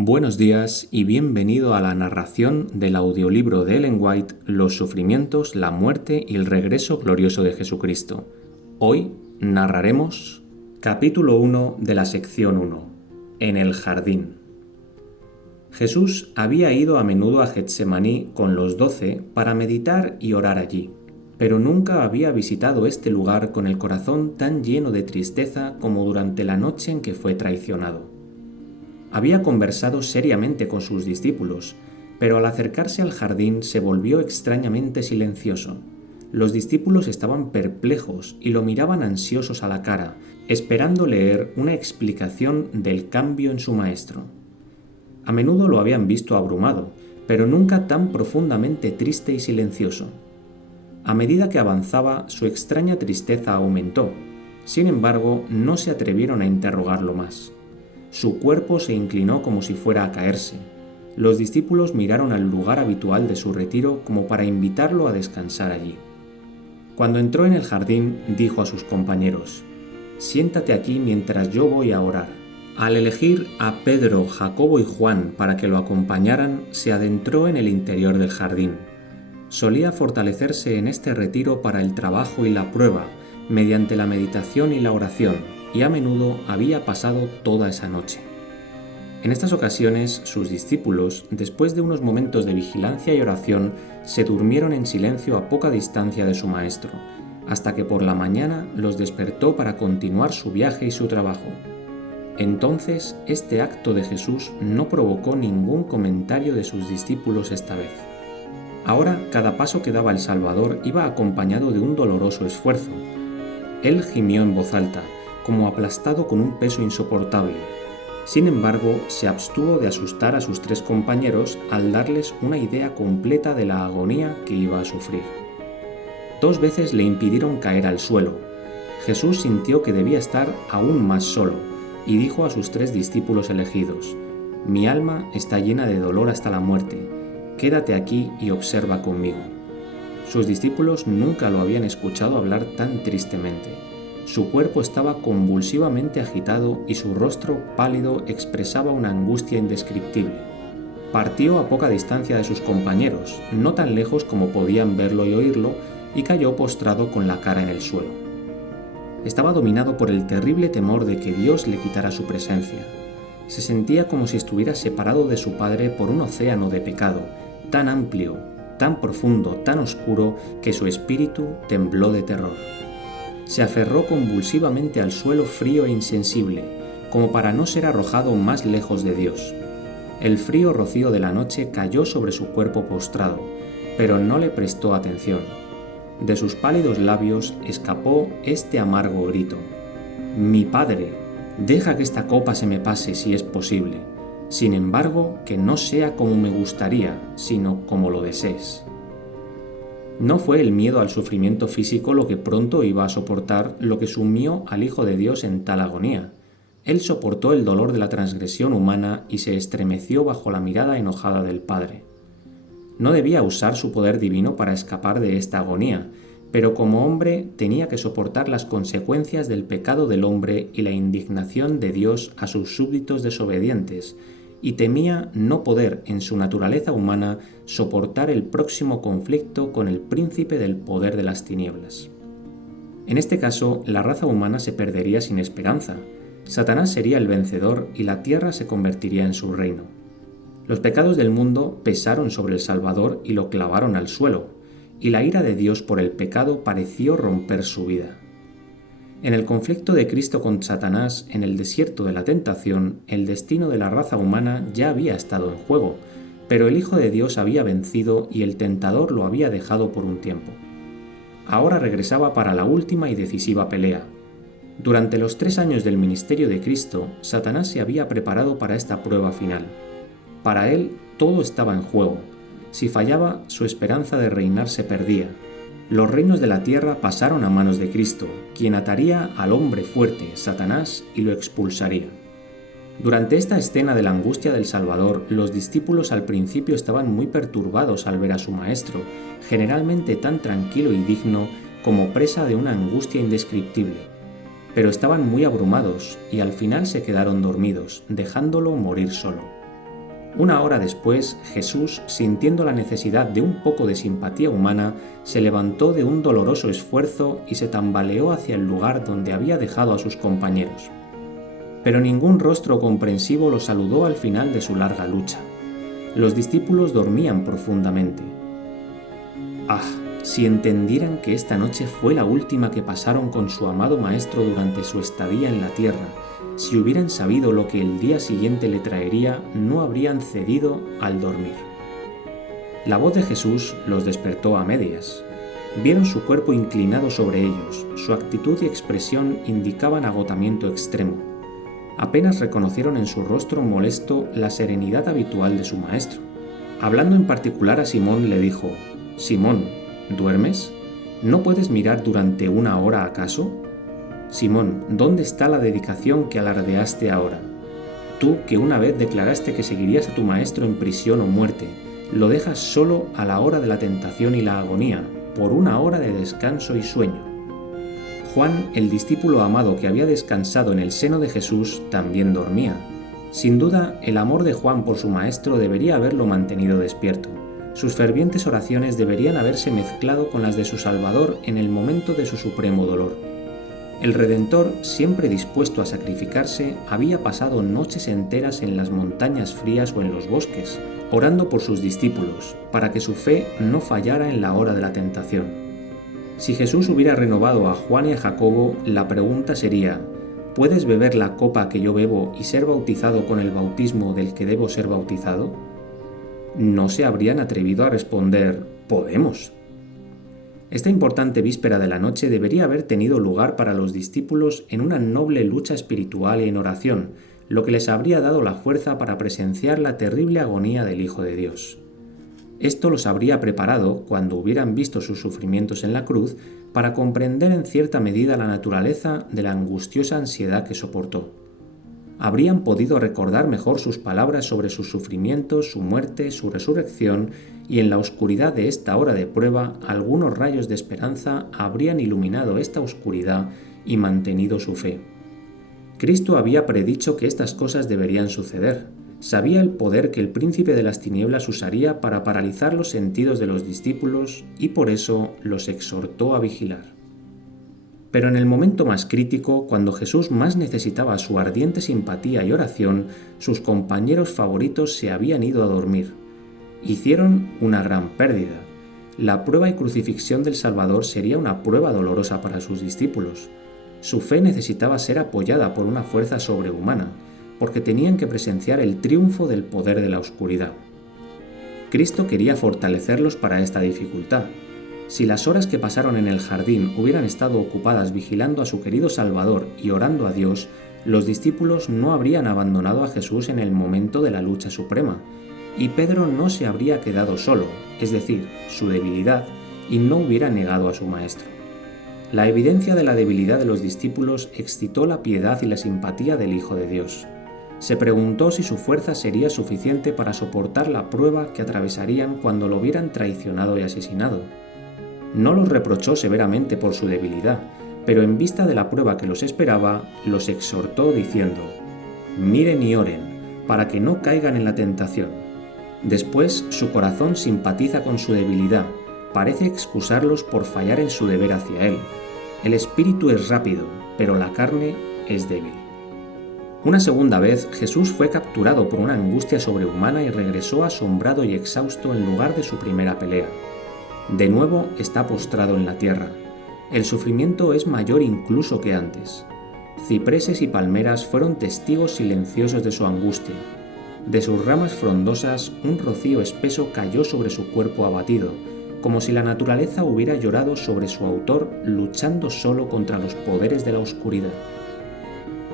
Buenos días y bienvenido a la narración del audiolibro de Ellen White, Los sufrimientos, la muerte y el regreso glorioso de Jesucristo. Hoy narraremos capítulo 1 de la sección 1, En el jardín. Jesús había ido a menudo a Getsemaní con los 12 para meditar y orar allí, pero nunca había visitado este lugar con el corazón tan lleno de tristeza como durante la noche en que fue traicionado. Había conversado seriamente con sus discípulos, pero al acercarse al jardín se volvió extrañamente silencioso. Los discípulos estaban perplejos y lo miraban ansiosos a la cara, esperando leer una explicación del cambio en su maestro. A menudo lo habían visto abrumado, pero nunca tan profundamente triste y silencioso. A medida que avanzaba, su extraña tristeza aumentó. Sin embargo, no se atrevieron a interrogarlo más. Su cuerpo se inclinó como si fuera a caerse. Los discípulos miraron al lugar habitual de su retiro como para invitarlo a descansar allí. Cuando entró en el jardín, dijo a sus compañeros: «Siéntate aquí mientras yo voy a orar». Al elegir a Pedro, Jacobo y Juan para que lo acompañaran, se adentró en el interior del jardín. Solía fortalecerse en este retiro para el trabajo y la prueba, mediante la meditación y la oración, y a menudo había pasado toda esa noche. En estas ocasiones, sus discípulos, después de unos momentos de vigilancia y oración, se durmieron en silencio a poca distancia de su maestro, hasta que por la mañana los despertó para continuar su viaje y su trabajo. Entonces, este acto de Jesús no provocó ningún comentario de sus discípulos esta vez. Ahora, cada paso que daba el Salvador iba acompañado de un doloroso esfuerzo. Él gimió en voz alta, como aplastado con un peso insoportable. Sin embargo, se abstuvo de asustar a sus tres compañeros al darles una idea completa de la agonía que iba a sufrir. 2 veces le impidieron caer al suelo. Jesús sintió que debía estar aún más solo y dijo a sus 3 discípulos elegidos: «Mi alma está llena de dolor hasta la muerte. Quédate aquí y observa conmigo». Sus discípulos nunca lo habían escuchado hablar tan tristemente. Su cuerpo estaba convulsivamente agitado y su rostro pálido expresaba una angustia indescriptible. Partió a poca distancia de sus compañeros, no tan lejos como podían verlo y oírlo, y cayó postrado con la cara en el suelo. Estaba dominado por el terrible temor de que Dios le quitara su presencia. Se sentía como si estuviera separado de su Padre por un océano de pecado, tan amplio, tan profundo, tan oscuro, que su espíritu tembló de terror. Se aferró convulsivamente al suelo frío e insensible, como para no ser arrojado más lejos de Dios. El frío rocío de la noche cayó sobre su cuerpo postrado, pero no le prestó atención. De sus pálidos labios escapó este amargo grito: «Mi Padre, deja que esta copa se me pase si es posible. Sin embargo, que no sea como me gustaría, sino como lo desees». No fue el miedo al sufrimiento físico lo que pronto iba a soportar lo que sumió al Hijo de Dios en tal agonía. Él soportó el dolor de la transgresión humana y se estremeció bajo la mirada enojada del Padre. No debía usar su poder divino para escapar de esta agonía, pero como hombre tenía que soportar las consecuencias del pecado del hombre y la indignación de Dios a sus súbditos desobedientes, y temía no poder, en su naturaleza humana, soportar el próximo conflicto con el príncipe del poder de las tinieblas. En este caso, la raza humana se perdería sin esperanza. Satanás sería el vencedor y la tierra se convertiría en su reino. Los pecados del mundo pesaron sobre el Salvador y lo clavaron al suelo, y la ira de Dios por el pecado pareció romper su vida. En el conflicto de Cristo con Satanás en el desierto de la tentación, el destino de la raza humana ya había estado en juego, pero el Hijo de Dios había vencido y el tentador lo había dejado por un tiempo. Ahora regresaba para la última y decisiva pelea. Durante los 3 años del ministerio de Cristo, Satanás se había preparado para esta prueba final. Para él todo estaba en juego. Si fallaba, su esperanza de reinar se perdía. Los reinos de la tierra pasaron a manos de Cristo, quien ataría al hombre fuerte, Satanás, y lo expulsaría. Durante esta escena de la angustia del Salvador, los discípulos al principio estaban muy perturbados al ver a su maestro, generalmente tan tranquilo y digno como presa de una angustia indescriptible. Pero estaban muy abrumados y al final se quedaron dormidos, dejándolo morir solo. Una hora después, Jesús, sintiendo la necesidad de un poco de simpatía humana, se levantó de un doloroso esfuerzo y se tambaleó hacia el lugar donde había dejado a sus compañeros. Pero ningún rostro comprensivo lo saludó al final de su larga lucha. Los discípulos dormían profundamente. ¡Ah! Si entendieran que esta noche fue la última que pasaron con su amado Maestro durante su estadía en la tierra, si hubieran sabido lo que el día siguiente le traería, no habrían cedido al dormir. La voz de Jesús los despertó a medias. Vieron su cuerpo inclinado sobre ellos, su actitud y expresión indicaban agotamiento extremo. Apenas reconocieron en su rostro molesto la serenidad habitual de su Maestro. Hablando en particular a Simón, le dijo: «Simón, ¿duermes? ¿No puedes mirar durante una hora acaso? Simón, ¿dónde está la dedicación que alardeaste ahora? Tú que una vez declaraste que seguirías a tu Maestro en prisión o muerte, lo dejas solo a la hora de la tentación y la agonía, por una hora de descanso y sueño». Juan, el discípulo amado que había descansado en el seno de Jesús, también dormía. Sin duda, el amor de Juan por su Maestro debería haberlo mantenido despierto. Sus fervientes oraciones deberían haberse mezclado con las de su Salvador en el momento de su supremo dolor. El Redentor, siempre dispuesto a sacrificarse, había pasado noches enteras en las montañas frías o en los bosques, orando por sus discípulos, para que su fe no fallara en la hora de la tentación. Si Jesús hubiera renovado a Juan y a Jacobo, la pregunta sería: ¿puedes beber la copa que yo bebo y ser bautizado con el bautismo del que debo ser bautizado? No se habrían atrevido a responder: «podemos». Esta importante víspera de la noche debería haber tenido lugar para los discípulos en una noble lucha espiritual y en oración, lo que les habría dado la fuerza para presenciar la terrible agonía del Hijo de Dios. Esto los habría preparado, cuando hubieran visto sus sufrimientos en la cruz, para comprender en cierta medida la naturaleza de la angustiosa ansiedad que soportó. Habrían podido recordar mejor sus palabras sobre sus sufrimientos, su muerte, su resurrección, y en la oscuridad de esta hora de prueba, algunos rayos de esperanza habrían iluminado esta oscuridad y mantenido su fe. Cristo había predicho que estas cosas deberían suceder. Sabía el poder que el príncipe de las tinieblas usaría para paralizar los sentidos de los discípulos y por eso los exhortó a vigilar. Pero en el momento más crítico, cuando Jesús más necesitaba su ardiente simpatía y oración, sus compañeros favoritos se habían ido a dormir. Hicieron una gran pérdida. La prueba y crucifixión del Salvador sería una prueba dolorosa para sus discípulos. Su fe necesitaba ser apoyada por una fuerza sobrehumana, porque tenían que presenciar el triunfo del poder de la oscuridad. Cristo quería fortalecerlos para esta dificultad. Si las horas que pasaron en el jardín hubieran estado ocupadas vigilando a su querido Salvador y orando a Dios, los discípulos no habrían abandonado a Jesús en el momento de la lucha suprema, y Pedro no se habría quedado solo, es decir, su debilidad, y no hubiera negado a su Maestro. La evidencia de la debilidad de los discípulos excitó la piedad y la simpatía del Hijo de Dios. Se preguntó si su fuerza sería suficiente para soportar la prueba que atravesarían cuando lo hubieran traicionado y asesinado. No los reprochó severamente por su debilidad, pero en vista de la prueba que los esperaba, los exhortó diciendo: «Miren y oren, para que no caigan en la tentación». Después, su corazón simpatiza con su debilidad, parece excusarlos por fallar en su deber hacia él. El espíritu es rápido, pero la carne es débil. Una segunda vez, Jesús fue capturado por una angustia sobrehumana y regresó asombrado y exhausto en lugar de su primera pelea. De nuevo está postrado en la tierra. El sufrimiento es mayor incluso que antes. Cipreses y palmeras fueron testigos silenciosos de su angustia. De sus ramas frondosas, un rocío espeso cayó sobre su cuerpo abatido, como si la naturaleza hubiera llorado sobre su autor luchando solo contra los poderes de la oscuridad.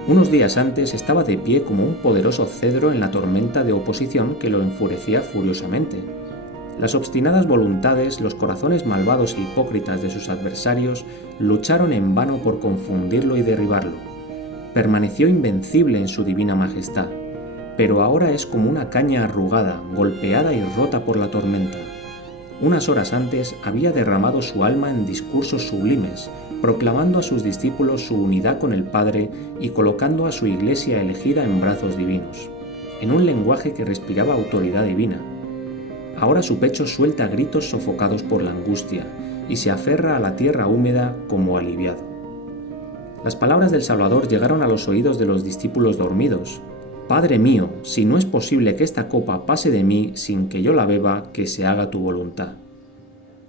Unos días antes estaba de pie como un poderoso cedro en la tormenta de oposición que lo enfurecía furiosamente. Las obstinadas voluntades, los corazones malvados e hipócritas de sus adversarios lucharon en vano por confundirlo y derribarlo. Permaneció invencible en su divina majestad, pero ahora es como una caña arrugada, golpeada y rota por la tormenta. Unas horas antes había derramado su alma en discursos sublimes, proclamando a sus discípulos su unidad con el Padre y colocando a su Iglesia elegida en brazos divinos. en un lenguaje que respiraba autoridad divina. Ahora su pecho suelta gritos sofocados por la angustia y se aferra a la tierra húmeda como aliviado. Las palabras del Salvador llegaron a los oídos de los discípulos dormidos. Padre mío, si no es posible que esta copa pase de mí sin que yo la beba, que se haga tu voluntad.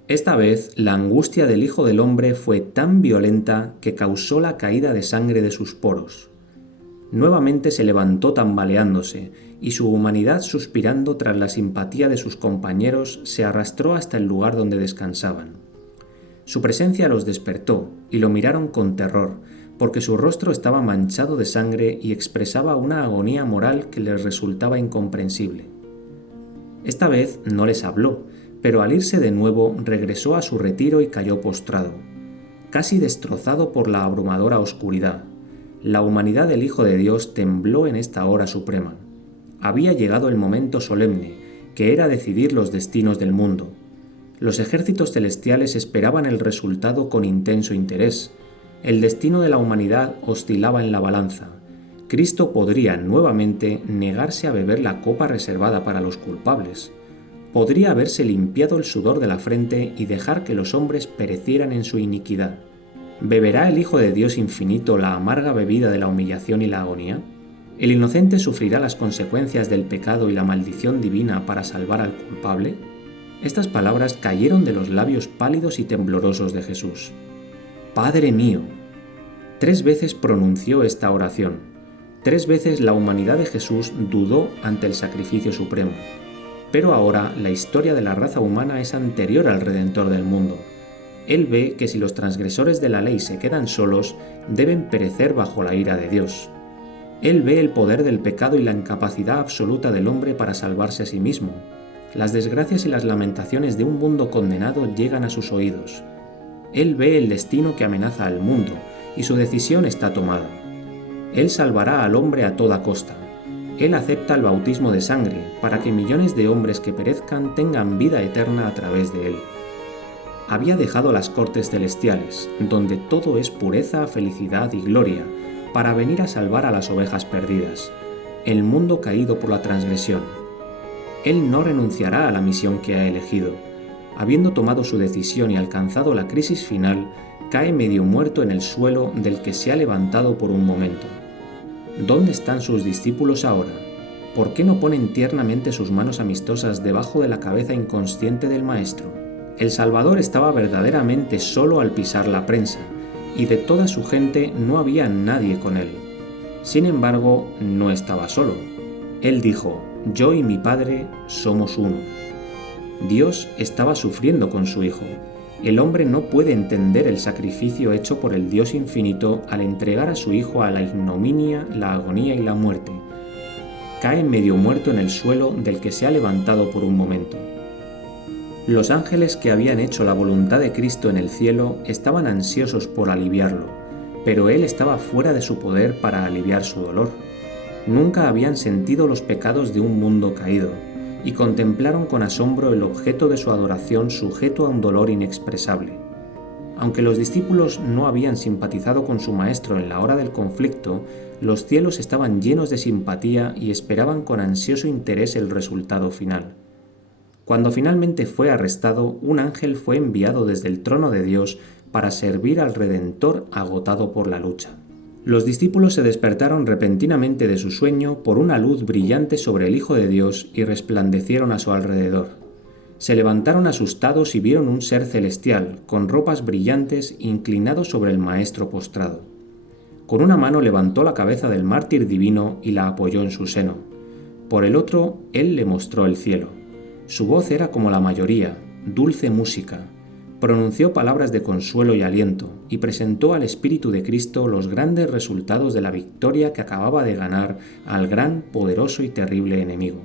Esta vez, la angustia del Hijo del Hombre fue tan violenta que causó la caída de sangre de sus poros. Nuevamente se levantó tambaleándose, y su humanidad, suspirando tras la simpatía de sus compañeros, se arrastró hasta el lugar donde descansaban. Su presencia los despertó, y lo miraron con terror, porque su rostro estaba manchado de sangre y expresaba una agonía moral que les resultaba incomprensible. Esta vez no les habló, pero al irse de nuevo regresó a su retiro y cayó postrado, casi destrozado por la abrumadora oscuridad. La humanidad del Hijo de Dios tembló en esta hora suprema. Había llegado el momento solemne, que era decidir los destinos del mundo. Los ejércitos celestiales esperaban el resultado con intenso interés. El destino de la humanidad oscilaba en la balanza. Cristo podría nuevamente negarse a beber la copa reservada para los culpables. Podría haberse limpiado el sudor de la frente y dejar que los hombres perecieran en su iniquidad. ¿Beberá el Hijo de Dios infinito la amarga bebida de la humillación y la agonía? ¿El inocente sufrirá las consecuencias del pecado y la maldición divina para salvar al culpable? Estas palabras cayeron de los labios pálidos y temblorosos de Jesús. Padre mío. 3 veces pronunció esta oración. 3 veces la humanidad de Jesús dudó ante el sacrificio supremo. Pero ahora la historia de la raza humana es anterior al Redentor del mundo. Él ve que si los transgresores de la ley se quedan solos, deben perecer bajo la ira de Dios. Él ve el poder del pecado y la incapacidad absoluta del hombre para salvarse a sí mismo. Las desgracias y las lamentaciones de un mundo condenado llegan a sus oídos. Él ve el destino que amenaza al mundo, y su decisión está tomada. Él salvará al hombre a toda costa. Él acepta el bautismo de sangre para que millones de hombres que perezcan tengan vida eterna a través de él. Había dejado las cortes celestiales, donde todo es pureza, felicidad y gloria, para venir a salvar a las ovejas perdidas, el mundo caído por la transgresión. Él no renunciará a la misión que ha elegido. Habiendo tomado su decisión y alcanzado la crisis final, cae medio muerto en el suelo del que se ha levantado por un momento. ¿Dónde están sus discípulos ahora? ¿Por qué no ponen tiernamente sus manos amistosas debajo de la cabeza inconsciente del Maestro? El Salvador estaba verdaderamente solo al pisar la prensa, y de toda su gente no había nadie con él. Sin embargo, no estaba solo. Él dijo: «Yo y mi Padre somos uno». Dios estaba sufriendo con su Hijo. El hombre no puede entender el sacrificio hecho por el Dios infinito al entregar a su Hijo a la ignominia, la agonía y la muerte. Cae medio muerto en el suelo del que se ha levantado por un momento. Los ángeles que habían hecho la voluntad de Cristo en el cielo estaban ansiosos por aliviarlo, pero Él estaba fuera de su poder para aliviar su dolor. Nunca habían sentido los pecados de un mundo caído, y contemplaron con asombro el objeto de su adoración sujeto a un dolor inexpresable. Aunque los discípulos no habían simpatizado con su Maestro en la hora del conflicto, los cielos estaban llenos de simpatía y esperaban con ansioso interés el resultado final. Cuando finalmente fue arrestado, un ángel fue enviado desde el trono de Dios para servir al Redentor agotado por la lucha. Los discípulos se despertaron repentinamente de su sueño por una luz brillante sobre el Hijo de Dios y resplandecieron a su alrededor. Se levantaron asustados y vieron un ser celestial, con ropas brillantes, inclinado sobre el Maestro postrado. Con una mano levantó la cabeza del mártir divino y la apoyó en su seno. Por el otro, él le mostró el cielo. Su voz era como la mayoría, dulce música. Pronunció palabras de consuelo y aliento, y presentó al Espíritu de Cristo los grandes resultados de la victoria que acababa de ganar al gran, poderoso y terrible enemigo.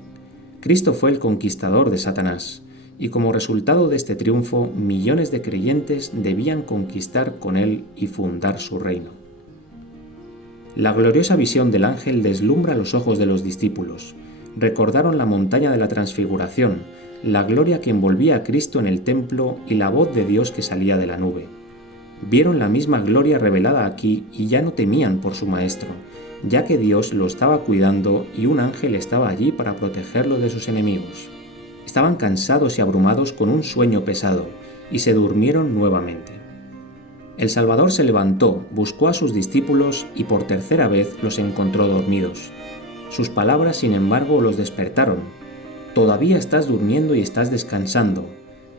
Cristo fue el conquistador de Satanás, y como resultado de este triunfo, millones de creyentes debían conquistar con él y fundar su reino. La gloriosa visión del ángel deslumbra los ojos de los discípulos. Recordaron la montaña de la transfiguración, la gloria que envolvía a Cristo en el templo y la voz de Dios que salía de la nube. Vieron la misma gloria revelada aquí y ya no temían por su Maestro. ya que Dios lo estaba cuidando y un ángel estaba allí para protegerlo de sus enemigos. Estaban cansados y abrumados con un sueño pesado, y se durmieron nuevamente. El Salvador se levantó, buscó a sus discípulos y por tercera vez los encontró dormidos. Sus palabras, sin embargo, los despertaron. «Todavía estás durmiendo y estás descansando.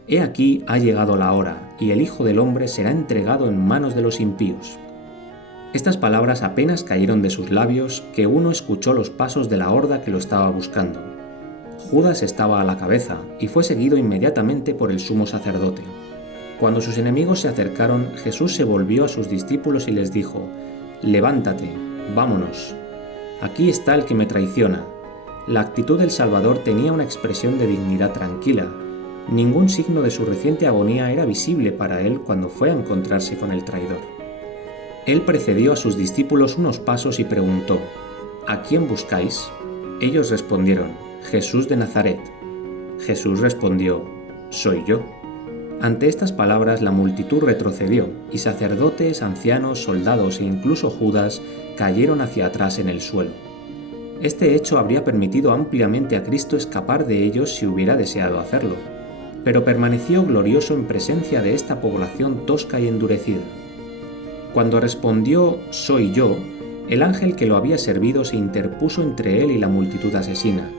He aquí ha llegado la hora, y el Hijo del Hombre será entregado en manos de los impíos». Estas palabras apenas cayeron de sus labios que uno escuchó los pasos de la horda que lo estaba buscando. Judas estaba a la cabeza y fue seguido inmediatamente por el sumo sacerdote. Cuando sus enemigos se acercaron, Jesús se volvió a sus discípulos y les dijo: «Levántate, vámonos. Aquí está el que me traiciona». La actitud del Salvador tenía una expresión de dignidad tranquila. Ningún signo de su reciente agonía era visible para él cuando fue a encontrarse con el traidor. Él precedió a sus discípulos unos pasos y preguntó: «¿A quién buscáis?». Ellos respondieron: «Jesús de Nazaret». Jesús respondió: «Soy yo». Ante estas palabras la multitud retrocedió, y sacerdotes, ancianos, soldados e incluso Judas cayeron hacia atrás en el suelo. Este hecho habría permitido ampliamente a Cristo escapar de ellos si hubiera deseado hacerlo, pero permaneció glorioso en presencia de esta población tosca y endurecida. Cuando respondió «Soy yo», el ángel que lo había servido se interpuso entre él y la multitud asesina,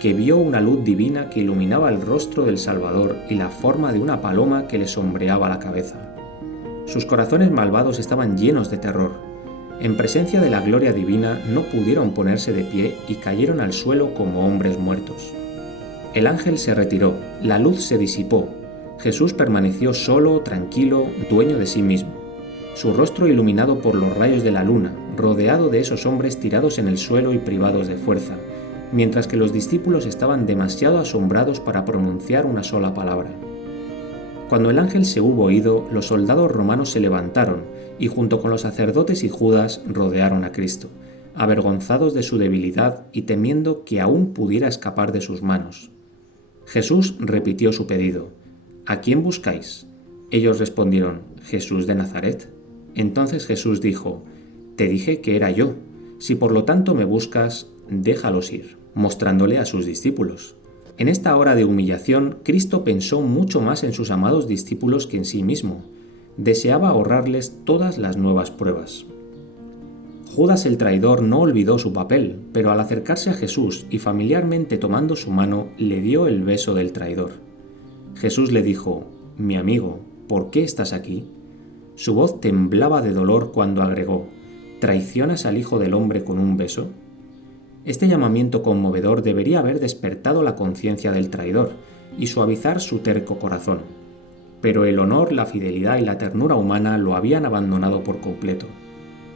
que vio una luz divina que iluminaba el rostro del Salvador y la forma de una paloma que le sombreaba la cabeza. Sus corazones malvados estaban llenos de terror. En presencia de la gloria divina no pudieron ponerse de pie y cayeron al suelo como hombres muertos. El ángel se retiró, la luz se disipó. Jesús permaneció solo, tranquilo, dueño de sí mismo. Su rostro iluminado por los rayos de la luna, rodeado de esos hombres tirados en el suelo y privados de fuerza, mientras que los discípulos estaban demasiado asombrados para pronunciar una sola palabra. Cuando el ángel se hubo ido, los soldados romanos se levantaron y junto con los sacerdotes y Judas rodearon a Cristo, avergonzados de su debilidad y temiendo que aún pudiera escapar de sus manos. Jesús repitió su pedido: «¿A quién buscáis?». Ellos respondieron: «Jesús de Nazaret». Entonces Jesús dijo: «Te dije que era yo. Si por lo tanto me buscas, déjalos ir», mostrándole a sus discípulos. En esta hora de humillación, Cristo pensó mucho más en sus amados discípulos que en sí mismo. Deseaba ahorrarles todas las nuevas pruebas. Judas el traidor no olvidó su papel, pero al acercarse a Jesús y familiarmente tomando su mano, le dio el beso del traidor. Jesús le dijo: «Mi amigo, ¿por qué estás aquí?». Su voz temblaba de dolor cuando agregó: «¿Traicionas al Hijo del Hombre con un beso?». Este llamamiento conmovedor debería haber despertado la conciencia del traidor y suavizar su terco corazón. Pero el honor, la fidelidad y la ternura humana lo habían abandonado por completo.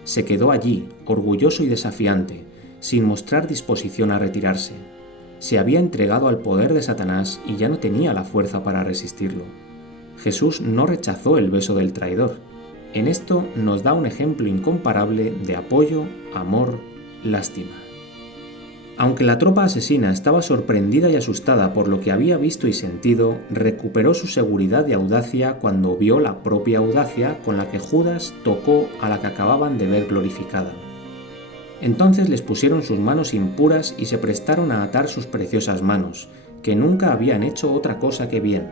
Se quedó allí, orgulloso y desafiante, sin mostrar disposición a retirarse. Se había entregado al poder de Satanás y ya no tenía la fuerza para resistirlo. Jesús no rechazó el beso del traidor. En esto nos da un ejemplo incomparable de apoyo, amor, lástima. Aunque la tropa asesina estaba sorprendida y asustada por lo que había visto y sentido, recuperó su seguridad y audacia cuando vio la propia audacia con la que Judas tocó a la que acababan de ver glorificada. Entonces les pusieron sus manos impuras y se prestaron a atar sus preciosas manos, que nunca habían hecho otra cosa que bien.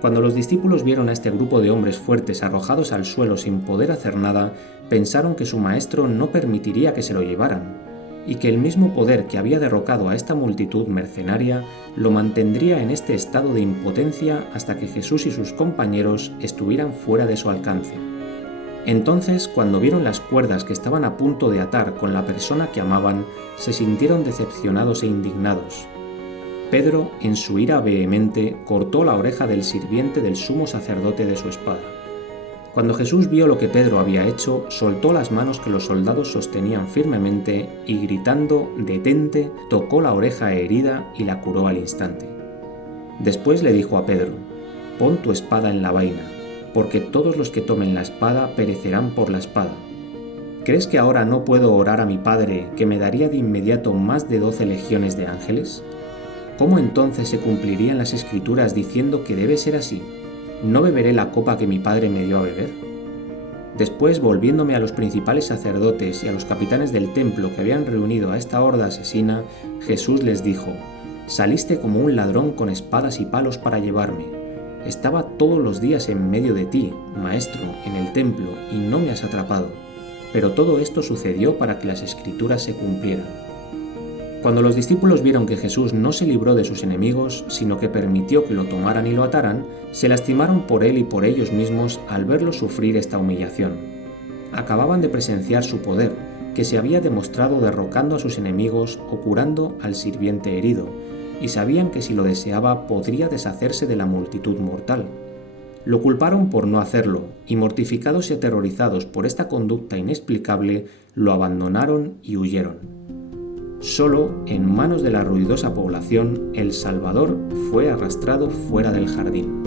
Cuando los discípulos vieron a este grupo de hombres fuertes arrojados al suelo sin poder hacer nada, pensaron que su maestro no permitiría que se lo llevaran, y que el mismo poder que había derrocado a esta multitud mercenaria lo mantendría en este estado de impotencia hasta que Jesús y sus compañeros estuvieran fuera de su alcance. Entonces, cuando vieron las cuerdas que estaban a punto de atar con la persona que amaban, se sintieron decepcionados e indignados. Pedro, en su ira vehemente, cortó la oreja del sirviente del sumo sacerdote de su espada. Cuando Jesús vio lo que Pedro había hecho, soltó las manos que los soldados sostenían firmemente y gritando «Detente», tocó la oreja herida y la curó al instante. Después le dijo a Pedro: «Pon tu espada en la vaina, porque todos los que tomen la espada perecerán por la espada. ¿Crees que ahora no puedo orar a mi Padre, que me daría de inmediato más de 12 legiones de ángeles? ¿Cómo entonces se cumplirían las Escrituras diciendo que debe ser así? ¿No beberé la copa que mi Padre me dio a beber?». Después, volviéndome a los principales sacerdotes y a los capitanes del templo que habían reunido a esta horda asesina, Jesús les dijo: «Saliste como un ladrón con espadas y palos para llevarme. Estaba todos los días en medio de ti, maestro, en el templo, y no me has atrapado. Pero todo esto sucedió para que las Escrituras se cumplieran». Cuando los discípulos vieron que Jesús no se libró de sus enemigos, sino que permitió que lo tomaran y lo ataran, se lastimaron por él y por ellos mismos al verlo sufrir esta humillación. Acababan de presenciar su poder, que se había demostrado derrocando a sus enemigos o curando al sirviente herido, y sabían que si lo deseaba podría deshacerse de la multitud mortal. Lo culparon por no hacerlo, y mortificados y aterrorizados por esta conducta inexplicable, lo abandonaron y huyeron. Solo en manos de la ruidosa población, el Salvador fue arrastrado fuera del jardín.